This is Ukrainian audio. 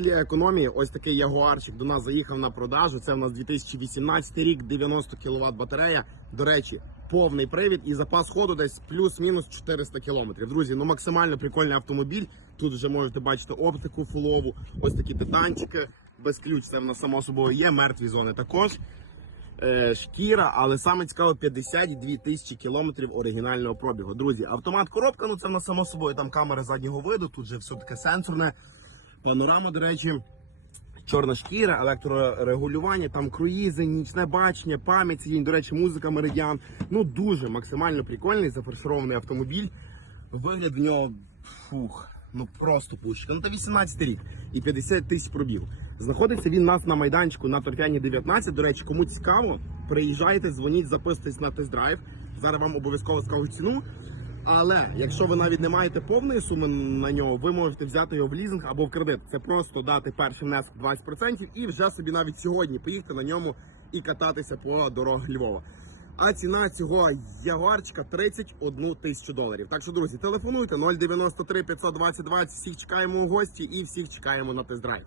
Для економії ось такий ягуарчик до нас заїхав на продажу. Це в нас 2018 рік, 90 кВт батарея. До речі, повний привід і запас ходу десь плюс-мінус 400 км. Друзі, ну максимально прикольний автомобіль. Тут вже можете бачити оптику фулову, ось такі титанчики. Без ключ це в нас само собою є. Мертві зони також. Е, шкіра, але саме цікаво 52 тисячі кілометрів оригінального пробігу. Друзі, автомат коробка, ну це в нас само собою там камери заднього виду, тут же все таке сенсорне. Панорама, до речі, чорна шкіра, електрорегулювання, там круїзи, нічне бачення, пам'ять сидінь, до речі, музика меридіан. Ну дуже максимально прикольний, зафарширований автомобіль. Вигляд в нього фух. Ну просто пушка. Ну та 18 рік і 50 тисяч пробіг. Знаходиться він у нас на майданчику на Торфяні 19. До речі, кому цікаво, приїжджайте, дзвоніть, записуйтесь на тест-драйв. Зараз вам обов'язково скажу ціну. Але якщо ви навіть не маєте повної суми на нього, ви можете взяти його в лізинг або в кредит. Це просто дати перший внесок 20% і вже собі навіть сьогодні поїхати на ньому і кататися по дорогах Львова. А ціна цього ягуарчика 31 тисячу доларів. Так що, друзі, телефонуйте 093 520 20. Всіх чекаємо у гості і всіх чекаємо на тест-драйв.